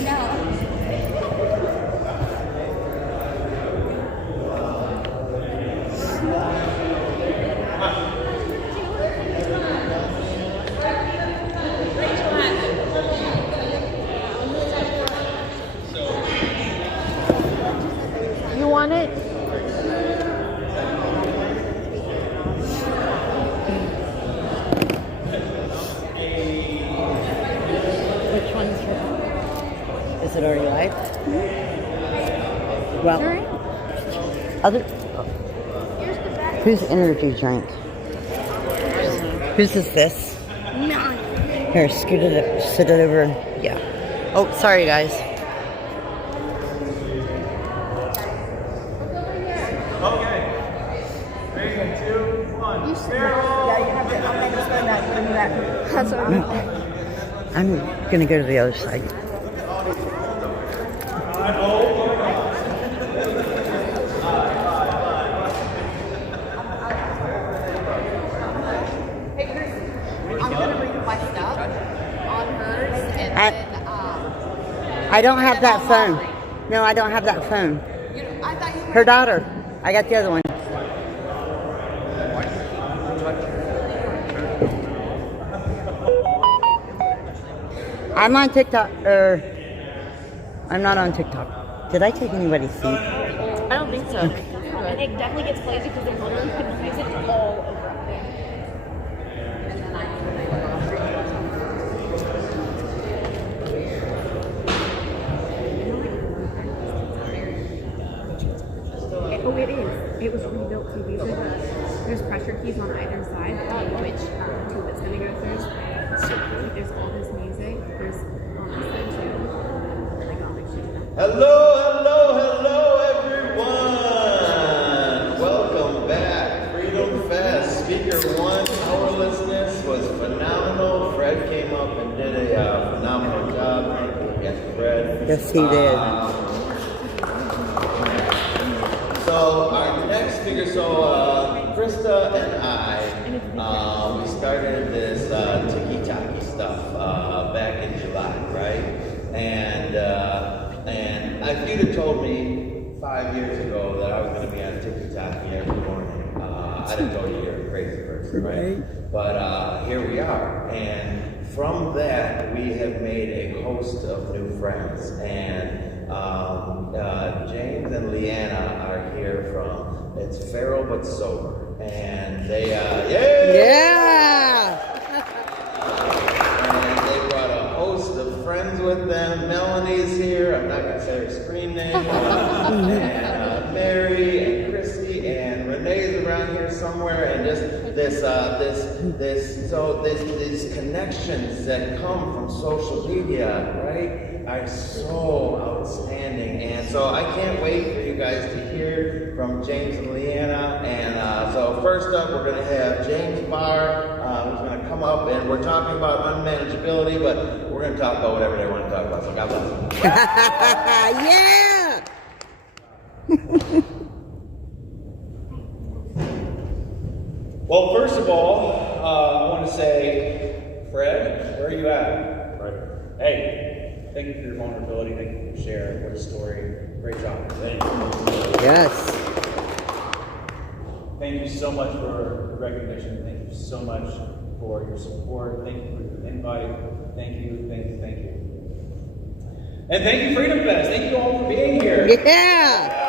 You want it? Which one's yours? Is it already live? Well, Sorry? other. Whose energy drink? Whose is this? Mine. Here, scoot it up, sit it over. Yeah. Oh, sorry, guys. Okay. 3, 2, 1. Yeah, you have to. I'm going to spend that. That's all right. I'm gonna go to the other side. I don't have that phone. No, I don't have that phone. Her daughter. I got the other one. I'm on TikTok, or I'm not on TikTok. Did I take anybody's seat? I don't think so. And it definitely gets lazy because they literally put music all over up there. Oh, it is. It was rebuilt to be there's pressure keys on either side, which tube it's going to go through. So there's all this music. There's on this side too. Like all this shit. Hello, hello, hello, everyone. Welcome back. Freedom Fest. Speaker 1, powerlessness was phenomenal. Fred came up and did a phenomenal job. Thank you again, Fred. Yes, he did. So our next speaker, Krista and I, we started this tiki-taki stuff back in July, right? And if you'd have told me 5 years ago that I was going to be on tiki-taki every morning, I'd have told you you're a crazy person, right? But here we are, and from that we have made a host of new friends, and James and Leanna are here from It's Feral But Sober, and they Yeah! and they brought a host of friends with them. Melanie's here, I'm not going to say her screen name, and Mary and Christy and Renee's around here somewhere, and just these connections that come from social media, right, are so outstanding. And so I can't wait for you guys to hear from James and Leanna. And so first up, we're going to have James Barr, who's going to come up, and we're talking about unmanageability, but we're going to talk about whatever they want to talk about. So God bless you. Yeah! Well, first of all, I want to say, Fred, where are you at? Right. Hey, thank you for your vulnerability. Thank you for sharing. What a story. Great job. Thank you. Yes. Thank you so much for the recognition. Thank you so much for your support. Thank you for your invite. Thank you, thank you, thank you. And thank you, Freedom Fest. Thank you all for being here. Yeah!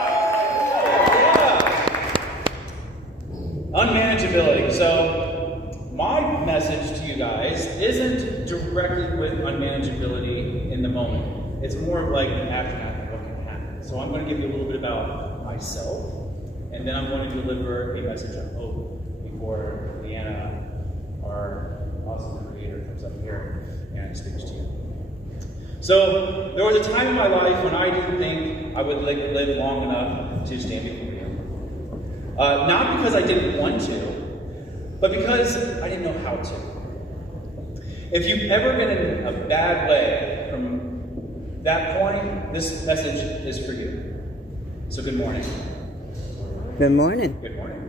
Unmanageability. So, my message to you guys isn't directly with unmanageability in the moment. It's more of like an aftermath of what can happen. So I'm going to give you a little bit about myself, and then I'm going to deliver a message of hope before Leanna, our awesome creator, comes up here and speaks to you. So, there was a time in my life when I didn't think I would live long enough to stand before you. Not because I didn't want to, but because I didn't know how to. If you've ever been in a bad way from that point, this message is for you. So good morning. Good morning. Good morning.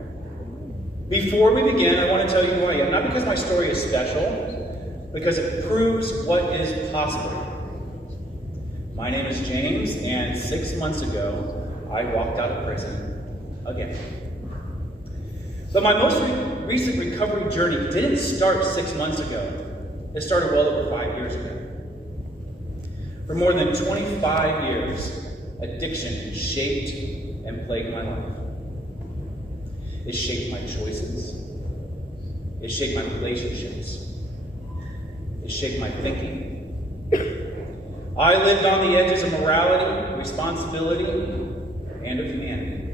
Before we begin, I want to tell you who I am. Not because my story is special, because it proves what is possible. My name is James, and 6 months ago, I walked out of prison again. But my most recent recovery journey didn't start 6 months ago. It started well over 5 years ago. For more than 25 years, addiction shaped and plagued my life. It shaped my choices. It shaped my relationships. It shaped my thinking. I lived on the edges of morality, responsibility, and of humanity.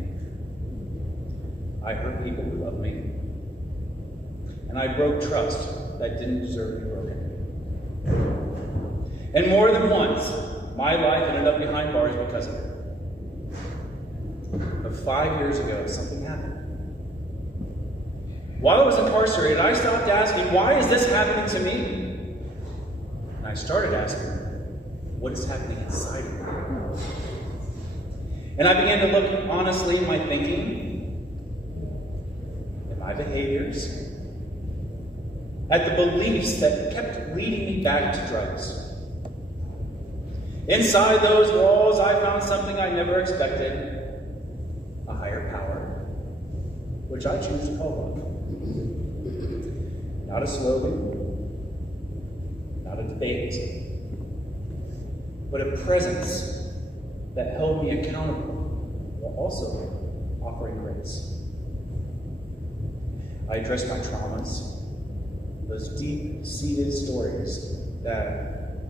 I hurt people who loved me. And I broke trust that didn't deserve to be broken. And more than once, my life ended up behind bars because of it. But 5 years ago, something happened. While I was incarcerated, I stopped asking, why is this happening to me? And I started asking, what is happening inside of me? And I began to look honestly at my thinking, at my behaviors, at the beliefs that kept leading me back to drugs. Inside those walls, I found something I never expected, a higher power, which I choose to call love. Not a slogan, not a debate, but a presence that held me accountable while also offering grace. I addressed my traumas, those deep-seated stories that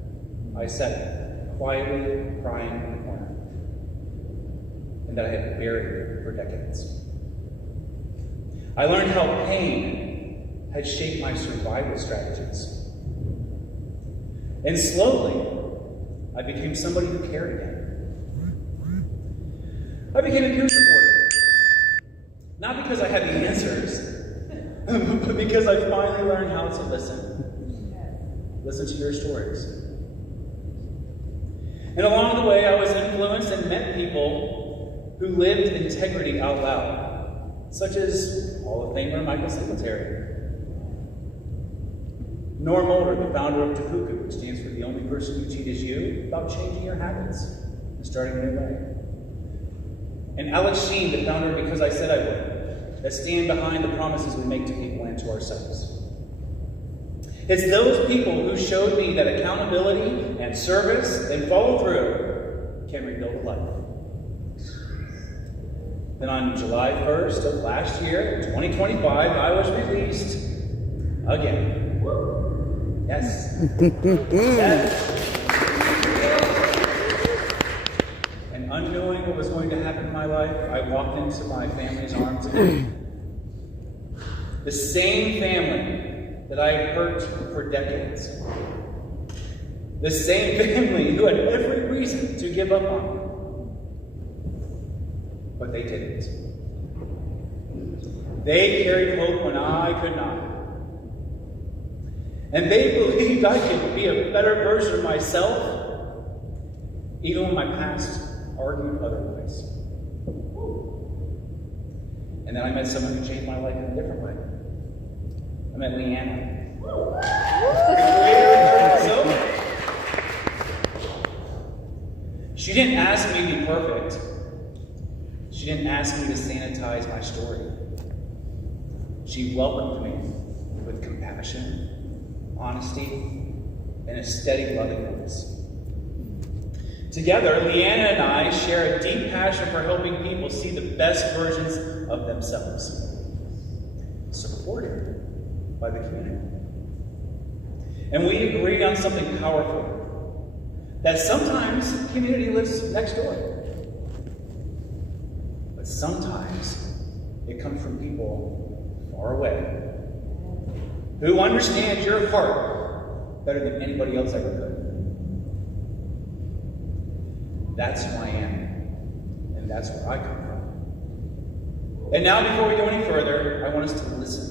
I sat quietly crying in the corner and that I had buried for decades. I learned how pain had shaped my survival strategies. And slowly, I became somebody who cared again. I became a peer supporter. Not because I had the answers, but because I finally learned how to listen. Listen to your stories. And along the way, I was influenced and met people who lived integrity out loud, such as Hall of Famer Michael Singletary. Norm Mulder, the founder of Tapuku, which stands for the only person who cheat is you, about changing your habits and starting a new life. And Alex Sheen, the founder of Because I Said I Would, that stand behind the promises we make to people and to ourselves. It's those people who showed me that accountability and service and follow through can rebuild a life. Then on July 1st of last year, 2025, I was released again. Yes. Yes. And unknowing what was going to happen in my life, I walked into my family's arms again. The same family that I had hurt for decades. The same family who had every reason to give up on me. But they didn't. They carried hope when I could not. And they believed I could be a better version of myself, even when my past argued otherwise. And then I met someone who changed my life in a different way. I met Leanna. She didn't ask me to be perfect. She didn't ask me to sanitize my story. She welcomed me with compassion, honesty, and a steady lovingness. Together, Leanna and I share a deep passion for helping people see the best versions of themselves, supported by the community. And we agreed on something powerful, that sometimes community lives next door, but sometimes it comes from people far away who understand your heart better than anybody else ever could. That's who I am, and that's where I come from. And now, before we go any further, I want us to listen.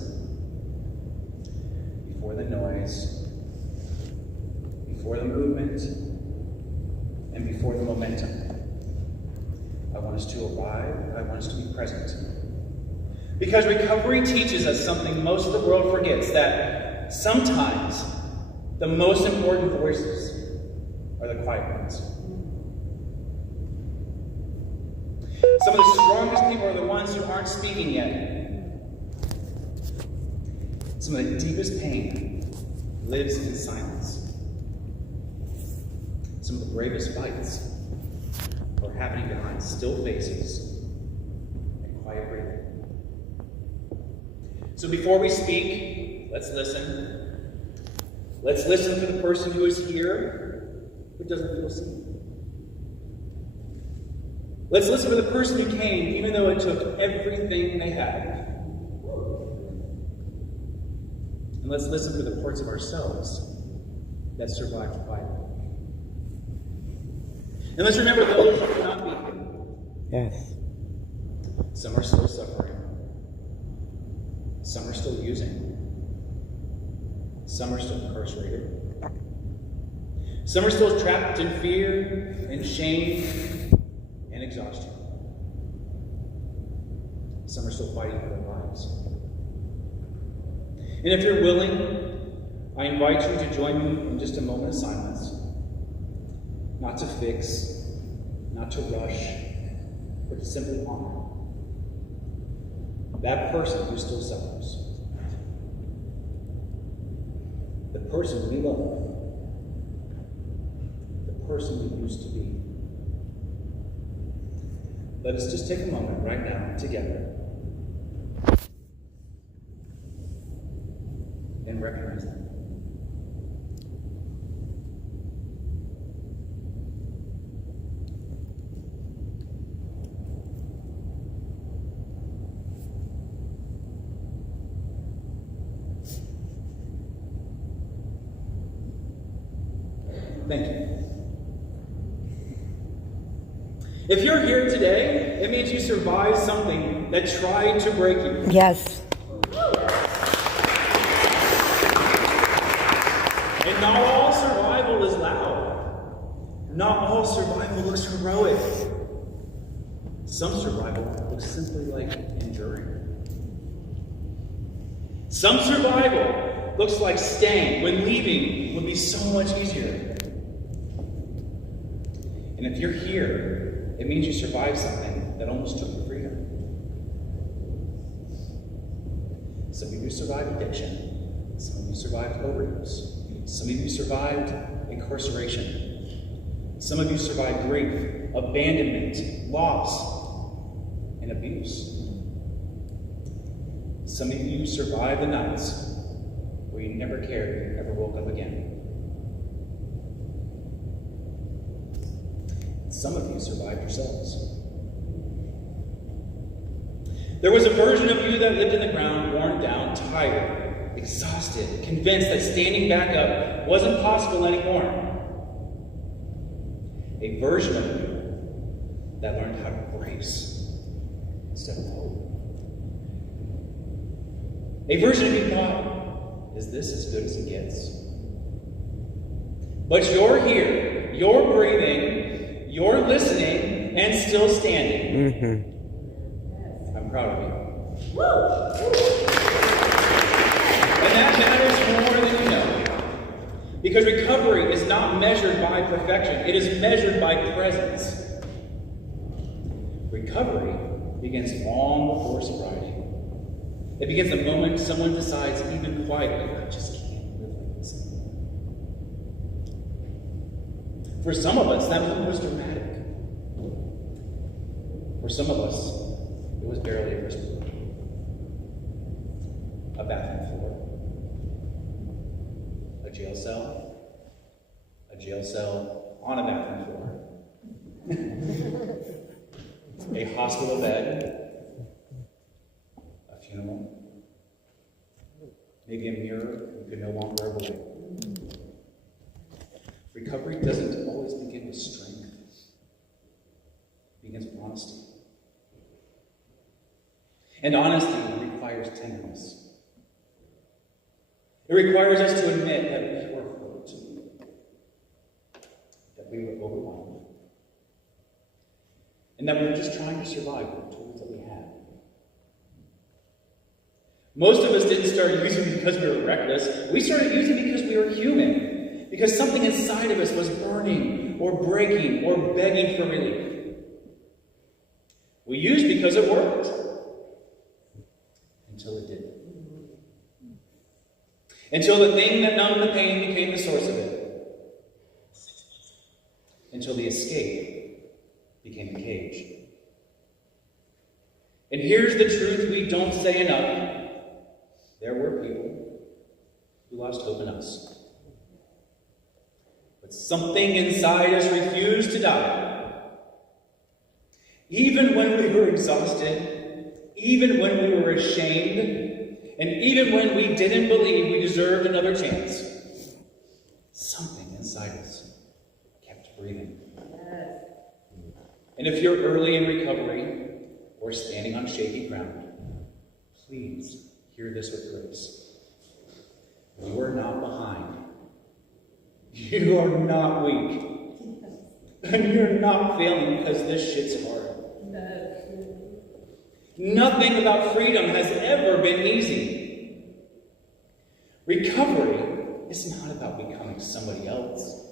Before the noise, before the movement, and before the momentum. I want us to arrive, I want us to be present. Because recovery teaches us something most of the world forgets, that sometimes the most important voices are the quiet ones. Some of the strongest people are the ones who aren't speaking yet. Some of the deepest pain lives in silence. Some of the bravest fights are happening behind still faces and quiet breathing. So before we speak, let's listen. Let's listen for the person who is here who doesn't feel seen. Let's listen for the person who came even though it took everything they had. And let's listen for the parts of ourselves that survived quietly. And let's remember those who cannot be here. Yes. Some are still suffering. Some are still using. Some are still incarcerated. Some are still trapped in fear and shame and exhaustion. Some are still fighting for their lives. And if you're willing, I invite you to join me in just a moment of silence. Not to fix, not to rush, but to simply honor that person who still suffers. The person we love. The person we used to be. Let us just take a moment right now together and recognize them. Thank you. If you're here today, it means you survived something that tried to break you. Yes. And not all survival is loud. Not all survival looks heroic. Some survival looks simply like enduring. Some survival looks like staying when leaving would be so much easier. And if you're here, it means you survived something that almost took your freedom. Some of you survived addiction. Some of you survived overdose. Some of you survived incarceration. Some of you survived grief, abandonment, loss, and abuse. Some of you survived the nights where you never cared if you ever woke up again. Some of you survived yourselves. There was a version of you that lived in the ground, worn down, tired, exhausted, convinced that standing back up wasn't possible anymore. A version of you that learned how to brace instead of hope. A version of you thought, is this as good as it gets? But you're here, you're breathing, you're listening, and still standing. Mm-hmm. I'm proud of you. And that matters more than you know. Because recovery is not measured by perfection. It is measured by presence. Recovery begins long before sobriety. It begins the moment someone decides, even quietly, I just can't live like this anymore. For some of us, that moment was dramatic. For some of us, it was barely a whisper. A bathroom floor. A jail cell on a bathroom floor. A hospital bed. A funeral. Maybe a mirror you could no longer avoid. Recovery doesn't always begin with strength. It begins with honesty. And honesty requires tenderness. It requires us to admit that we were hurt, that we were overwhelmed, and that we were just trying to survive with the tools that we had. Most of us didn't start using because we were reckless. We started using because we were human. because something inside of us was burning or breaking or begging for relief. We used because it worked. Until it didn't. Until the thing that numbed the pain became the source of it. Until the escape became the cage. And here's the truth we don't say enough. There were people who lost hope in us. But something inside us refused to die. Even when we were exhausted, even when we were ashamed, and even when we didn't believe we deserved another chance, something inside us kept breathing. And if you're early in recovery or standing on shaky ground, please hear this with grace. You are not behind. You are not weak. And you're not failing because this shit's hard. Nothing about freedom has ever been easy. Recovery is not about becoming somebody else.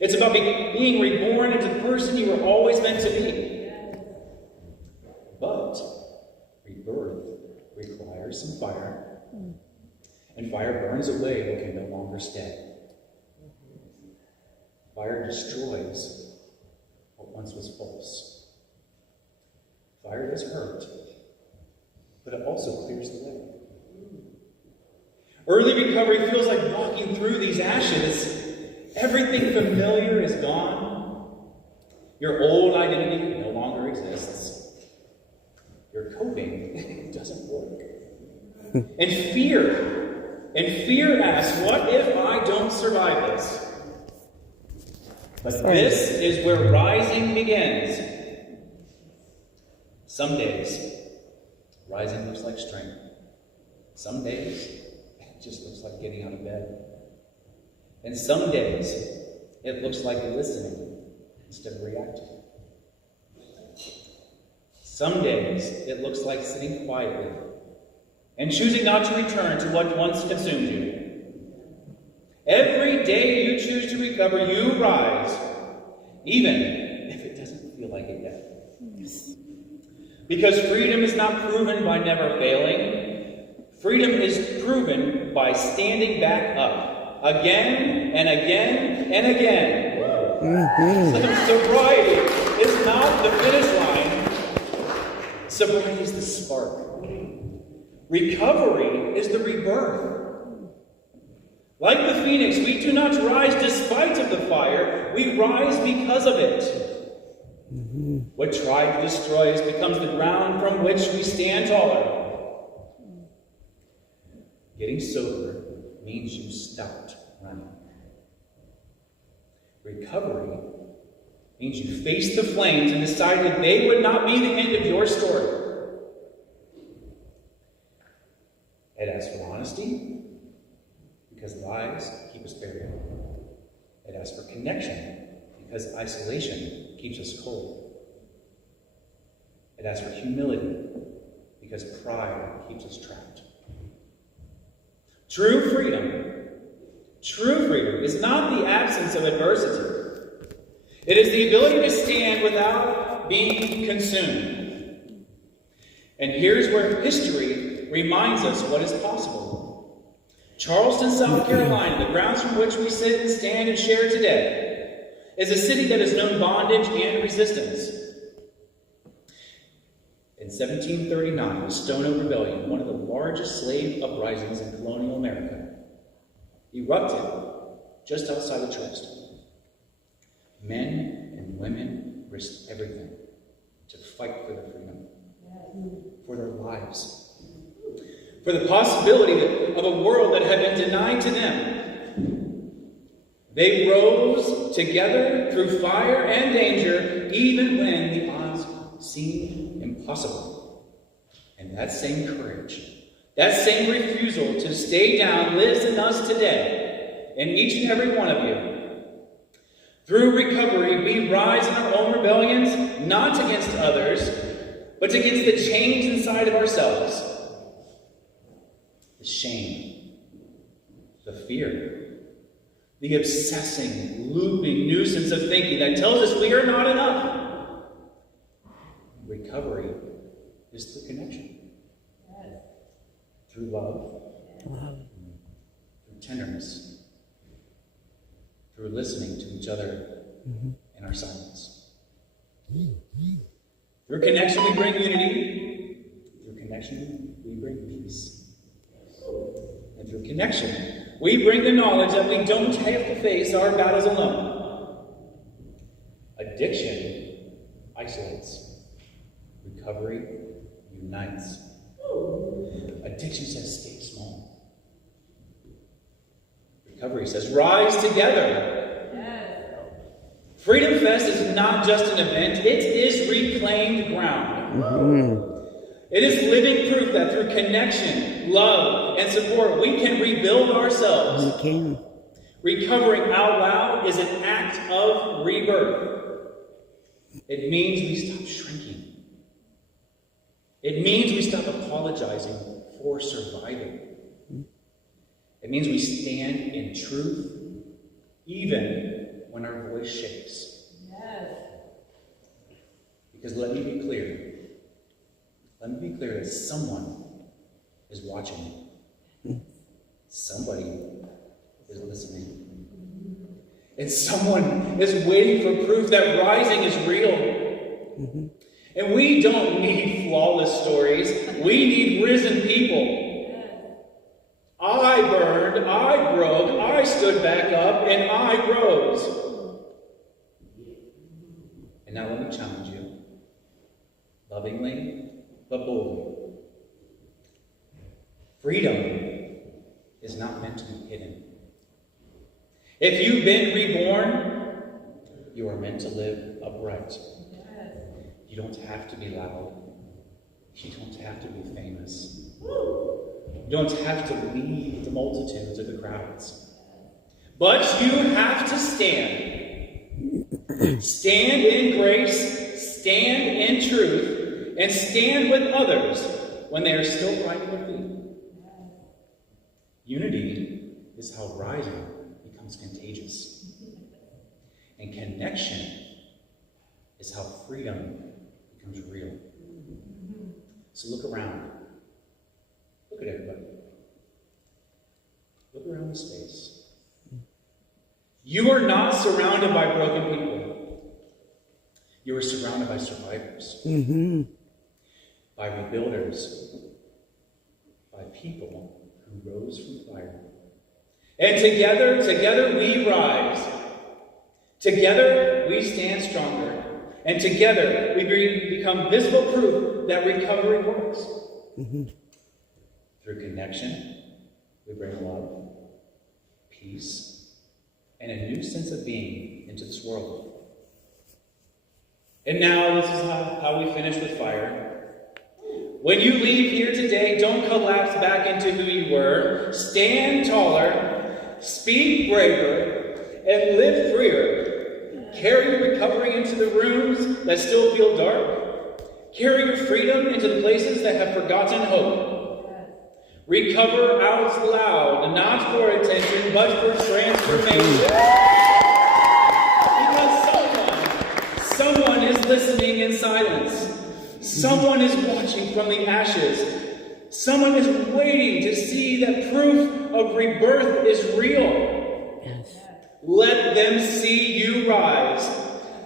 It's about being reborn into the person you were always meant to be. But rebirth requires some fire, and fire burns away what can no longer stay. Fire destroys what once was false. Fire does hurt, but it also clears the way. Early recovery feels like walking through these ashes. Everything familiar is gone. Your old identity no longer exists. Your coping doesn't work. And fear asks, what if I don't survive this? But this is where rising begins. Some days, rising looks like strength. Some days, it just looks like getting out of bed. And some days, it looks like listening instead of reacting. Some days, it looks like sitting quietly and choosing not to return to what once consumed you. Every day you choose to recover, you rise, even if it doesn't feel like it yet. Because freedom is not proven by never failing. Freedom is proven by standing back up again and again and again. Sobriety is not the finish line. Sobriety is the spark. Recovery is the rebirth. Like the phoenix, we do not rise despite of the fire. We rise because of it. What tried to destroy us becomes the ground from which we stand taller. Getting sober means you stopped running. Recovery means you faced the flames and decided they would not be the end of your story. It asks for honesty, because lies keep us buried. It asks for connection, because isolation keeps us cold. It asks for humility, because pride keeps us trapped. True freedom is not the absence of adversity. It is the ability to stand without being consumed. And here's where history reminds us what is possible. Charleston, South Carolina, the grounds from which we sit and stand and share today, is a city that has known bondage and resistance. In 1739, the Stono Rebellion, one of the largest slave uprisings in colonial America, erupted just outside of Charleston. Men and women risked everything to fight for their freedom, for their lives, for the possibility of a world that had been denied to them. They rose together through fire and danger, even when the odds seemed impossible. And that same courage, that same refusal to stay down lives in us today, in each and every one of you. Through recovery, we rise in our own rebellions, not against others, but against the chains inside of ourselves. The shame, the fear, the obsessing, looping nuisance of thinking that tells us we are not enough. Recovery is through connection. Through love. Through tenderness. Through listening to each other in our silence. Through connection we bring unity. Through connection we bring peace. And through connection we bring the knowledge that we don't have to face our battles alone. Addiction isolates. Recovery unites. Addiction says stay small. Recovery says rise together. Freedom Fest is not just an event, it is reclaimed ground. It is living proof that through connection, love, and support, we can rebuild ourselves. We can. Recovering out loud is an act of rebirth. It means we stop shrinking. It means we stop apologizing for surviving. It means we stand in truth, even when our voice shakes. Because let me be clear. Let me be clear that someone is watching. Somebody is listening. And someone is waiting for proof that rising is real. And we don't need flawless stories. We need risen people. I burned, I broke, I stood back up, and I rose. And now let me challenge you, lovingly, but boldly. Freedom is not meant to be hidden. If you've been reborn, you are meant to live upright. You don't have to be loud. You don't have to be famous. You don't have to lead the multitudes or the crowds. But you have to stand. Stand in grace, stand in truth, and stand with others when they are still finding their feet. Unity is how rising becomes contagious. And connection is how freedom becomes real. So look around. Look at everybody. Look around the space. You are not surrounded by broken people. You are surrounded by survivors. By rebuilders, by people who rose from fire. And together we rise. Together we stand stronger. And together we become visible proof that recovery works. Through connection, we bring love, peace, and a new sense of being into this world. And now this is how we finish with fire. When you leave here today, don't collapse back into who you were. Stand taller, speak braver, and live freer. Carry your recovery into the rooms that still feel dark. Carry your freedom into the places that have forgotten hope. Recover out loud, not for attention, but for transformation. Because someone is listening in silence. Someone is watching from the ashes. Someone is waiting to see that proof of rebirth is real. Let them see you rise.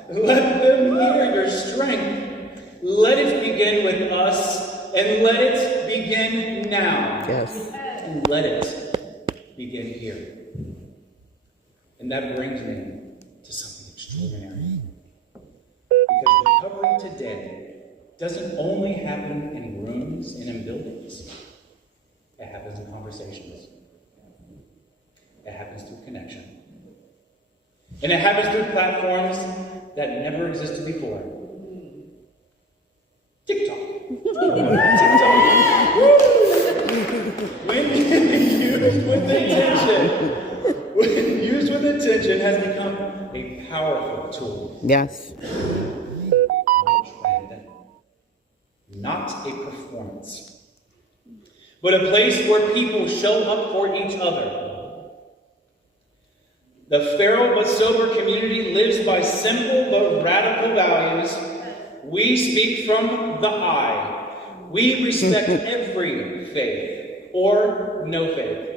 Let them hear your strength. Let it begin with us, and let it begin now. And let it begin here. And that brings me to something extraordinary. Because recovery today doesn't only happen in rooms and in buildings. It happens in conversations. It happens through connection. And it happens through platforms that never existed before. TikTok. When used with intention, has become a powerful tool. Yes. Not a performance, but a place where people show up for each other. The feral but sober community lives by simple but radical values. We speak from the I. We respect every faith or no faith,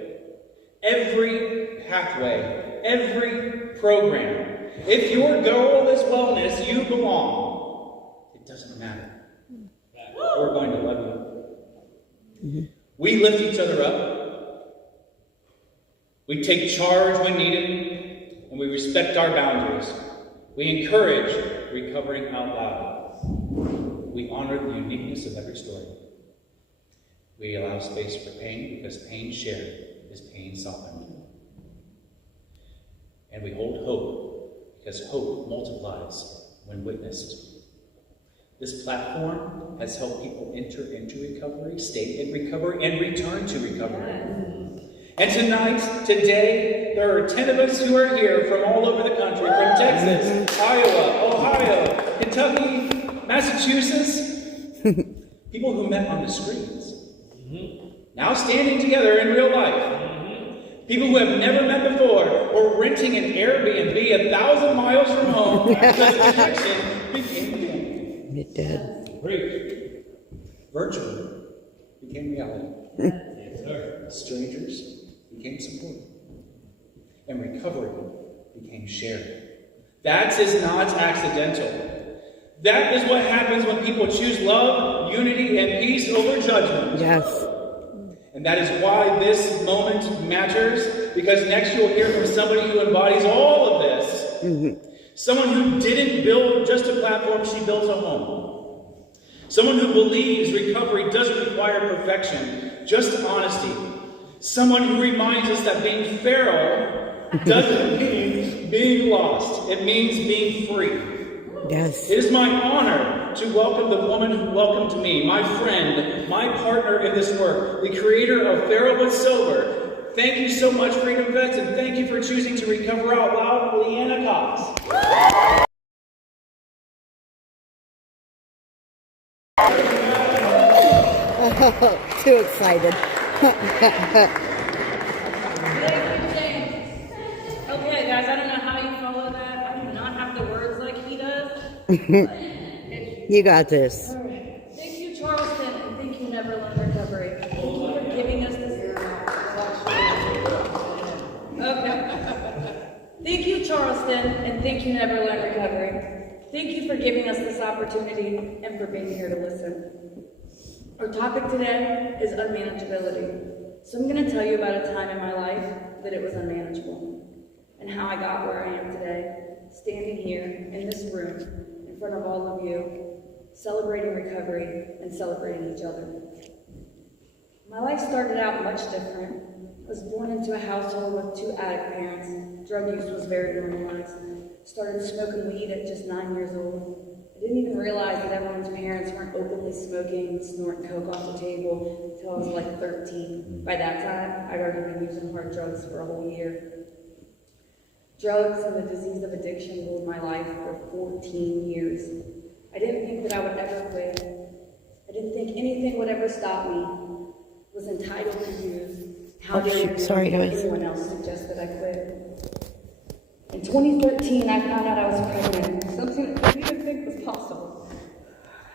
every pathway, every program. If your goal is wellness, you belong. It doesn't matter. We're going to love you. We lift each other up. We take charge when needed, and we respect our boundaries. We encourage recovering out loud. We honor the uniqueness of every story. We allow space for pain because pain shared is pain softened. And we hold hope because hope multiplies when witnessed. This platform has helped people enter into recovery, stay in recovery, and return to recovery. And tonight, today, there are 10 of us who are here from all over the country, from Texas, Iowa, Ohio, Kentucky, Massachusetts, people who met on the screens, now standing together in real life, people who have never met before, or renting an Airbnb 1,000 miles from home because the connection became family. It did. Great. Virtually became reality. Yes, sir. Strangers became support. And recovery became shared. That is not accidental. That is what happens when people choose love, unity, and peace over judgment. Yes. And that is why this moment matters, because next you'll hear from somebody who embodies all of this. Someone who didn't build just a platform, she built a home. Someone who believes recovery doesn't require perfection, just honesty. Someone who reminds us that being feral doesn't mean being lost. It means being free. Yes. It is my honor to welcome the woman who welcomed me, my friend, my partner in this work, the creator of Feral But Sober. Thank you so much, Freedom Vets, and thank you for choosing to recover out loud, Leanna Cox. Too excited. Okay, guys, I don't know how you follow that. I do not have the words like he does. You got this. Thank you, Charleston, and thank you, Neverland Recovery. Thank you for giving us this. Okay. Thank you, Charleston, and thank you, Neverland Recovery. Thank you for giving us this opportunity and for being here to listen. Our topic today is unmanageability. So I'm going to tell you about a time in my life that it was unmanageable and how I got where I am today, standing here in this room in front of all of you, celebrating recovery and celebrating each other. My life started out much different. I was born into a household with 2 addict parents. Drug use was very normalized. Started smoking weed at just 9 years old. I didn't even realize that everyone's parents weren't openly smoking and snorting coke off the table until I was like 13. By that time, I'd already been using hard drugs for a whole year. Drugs and the disease of addiction ruled my life for 14 years. I didn't think that I would ever quit. I didn't think anything would ever stop me. I was entitled to use. How dare you sorry, guys. anyone else suggest that I quit? In 2013, I found out I was pregnant, something that I didn't even think was possible.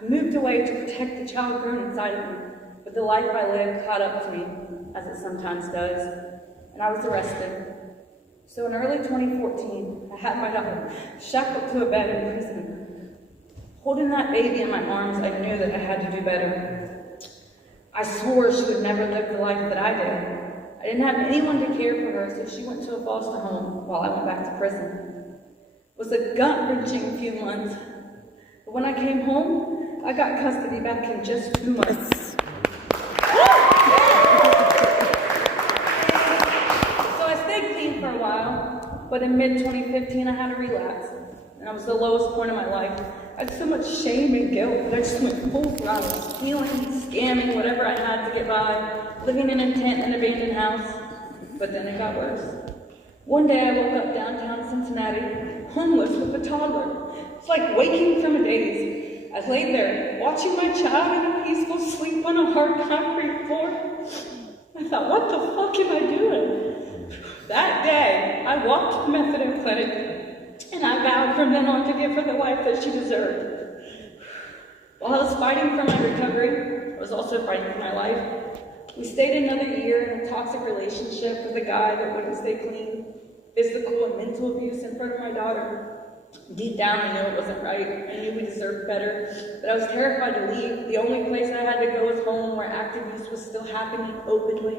I moved away to protect the child grown inside of me, but the life I lived caught up to me, as it sometimes does, and I was arrested. So in early 2014, I had my daughter shackled to a bed in prison. Holding that baby in my arms, I knew that I had to do better. I swore she would never live the life that I did. I didn't have anyone to care for her, so she went to a foster home while I went back to prison. It was a gut-wrenching few months, but when I came home, I got custody back in just 2 months. So I stayed clean for a while, but in mid-2015 I had a relapse, and I was the lowest point of my life. I had so much shame and guilt that I just went full throttle, stealing, scamming, whatever I had to get by, living in a tent in an abandoned house. But then it got worse. One day I woke up downtown Cincinnati, homeless with a toddler. It's like waking from a daze. I laid there, watching my child in a peaceful sleep on a hard concrete floor. I thought, what the fuck am I doing? That day, I walked to the methadone clinic, and I vowed from then on to give her the life that she deserved. While I was fighting for my recovery, I was also fighting for my life. We stayed another year in a toxic relationship with a guy that wouldn't stay clean, physical and mental abuse in front of my daughter. Deep down, I knew it wasn't right. I knew we deserved better, but I was terrified to leave. The only place I had to go was home, where active use was still happening openly.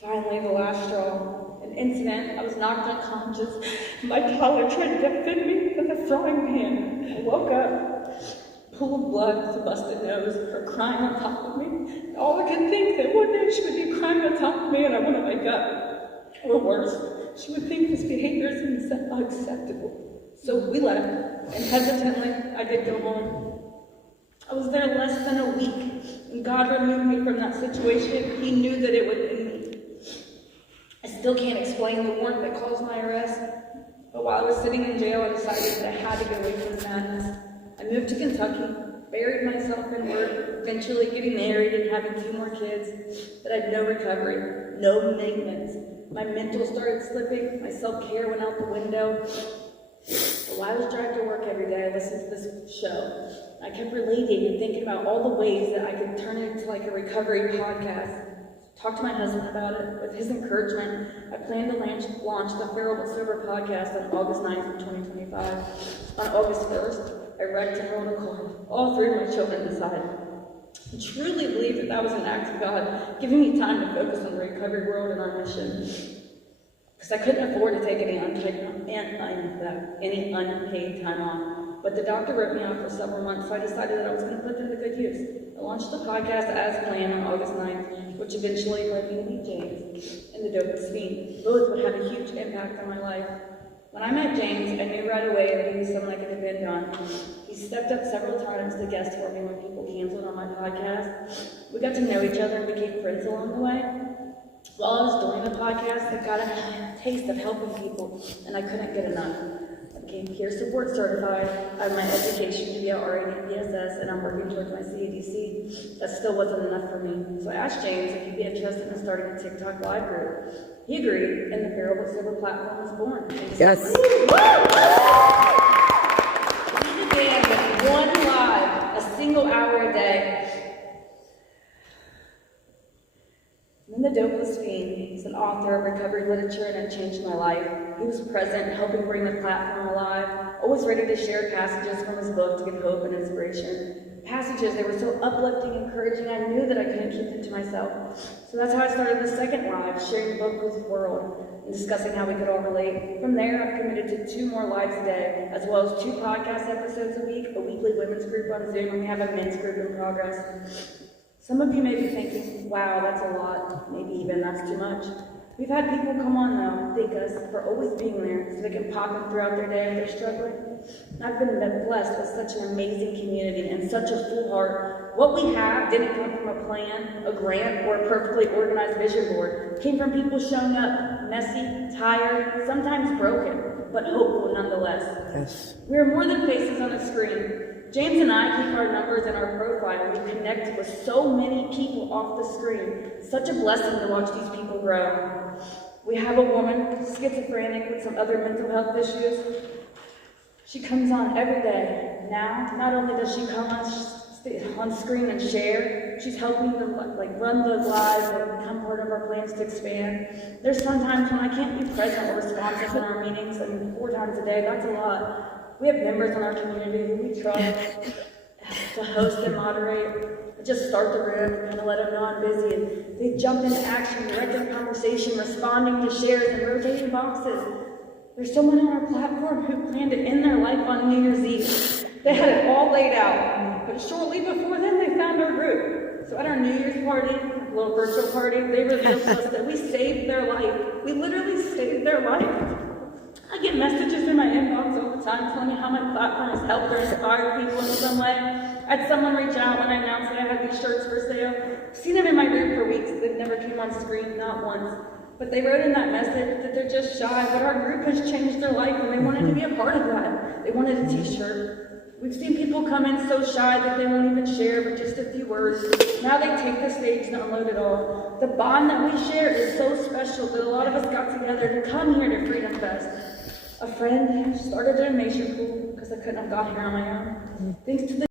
Finally, the last straw. An incident. I was knocked unconscious. My toddler tried to defend me with a frying pan. I woke up, full of blood, with a busted nose, her crying on top of me. All I could think that one day she would be crying on top of me and I wouldn't wake up. Or worse, she would think this behavior is unacceptable. So we left, and hesitantly, I did go home. I was there less than a week, and God removed me from that situation. He knew that it would end me. I still can't explain the warrant that caused my arrest, but while I was sitting in jail, I decided that I had to get away from the madness. I moved to Kentucky, buried myself in work, eventually getting married and having 2 more kids, but I had no recovery, no maintenance. My mental started slipping, my self-care went out the window. But while I was driving to work every day, I listened to this show. I kept relating and thinking about all the ways that I could turn it into like a recovery podcast. Talked to my husband about it. With his encouragement, I plan to launch the Feral but Sober podcast on August 9th of 2025. On August 1st, I wrecked and rolled a car. All 3 of my children died. I truly believe that was an act of God, giving me time to focus on the recovery world and our mission. Because I couldn't afford to take any unpaid time off. But the doctor wrote me out for several months, so I decided that I was going to put them to good use. I launched the podcast as planned on August 9th, which eventually led me to meet James and the Dopest Fiend. Both would have a huge impact on my life. When I met James, I knew right away that he was someone I could depend on. He stepped up several times to guest for me when people canceled on my podcast. We got to know each other and became friends along the way. While I was doing the podcast, I got a taste of helping people, and I couldn't get enough. I became peer support certified. I have my education to be a RN and PSS, and I'm working towards my CADC. That still wasn't enough for me. So I asked James if he'd be interested in starting a TikTok live group. He agreed, and the Feral but Sober platform was born. Yes. We began with 1 live, a single hour a day. And then the Dopest Fiend, he's an author of recovery literature, and it changed my life. He was present, helping bring the platform alive, always ready to share passages from his book to give hope and inspiration. Passages, they were so uplifting, encouraging, I knew that I couldn't keep them to myself. So that's how I started the second live, sharing the book with the world and discussing how we could all relate. From there, I've committed to 2 more lives a day, as well as 2 podcast episodes a week, a weekly women's group on Zoom, and we have a men's group in progress. Some of you may be thinking, wow, that's a lot, maybe even that's too much. We've had people come on though, thank us for always being there so they can pop in throughout their day if they're struggling. I've been blessed with such an amazing community and such a full heart. What we have didn't come from a plan, a grant, or a perfectly organized vision board. It came from people showing up, messy, tired, sometimes broken, but hopeful nonetheless. Yes. We are more than faces on a screen. James and I keep our numbers in our profile. We connect with so many people off the screen. Such a blessing to watch these people grow. We have a woman, schizophrenic, with some other mental health issues. She comes on every day. Now, not only does she come on screen and share, she's helping them run the lives and become part of our plans to expand. There's sometimes when I can't be present or responsive in our meetings, 4 times a day, that's a lot. We have members in our community who we trust to host and moderate. I just start the room, kind of let them know I'm busy, and they jump into action, directing conversation, responding to shares, and rotating boxes. There's someone on our platform who planned to end their life on New Year's Eve. They had it all laid out, but shortly before then, they found our group. So at our New Year's party, a little virtual party, they revealed to us that we saved their life. We literally saved their life. I get messages in my inbox all the time telling me how my platform has helped or inspired people in some way. I had someone reach out when I announced that I had these shirts for sale. I've seen them in my group for weeks. They never came on screen, not once. But they wrote in that message that they're just shy, but our group has changed their life and they wanted to be a part of that. They wanted a t-shirt. We've seen people come in so shy that they won't even share but just a few words. Now they take the stage and unload it all. The bond that we share is so special that a lot of us got together to come here to Freedom Fest. A friend started a donation pool because I couldn't have got here on my own. Thanks to the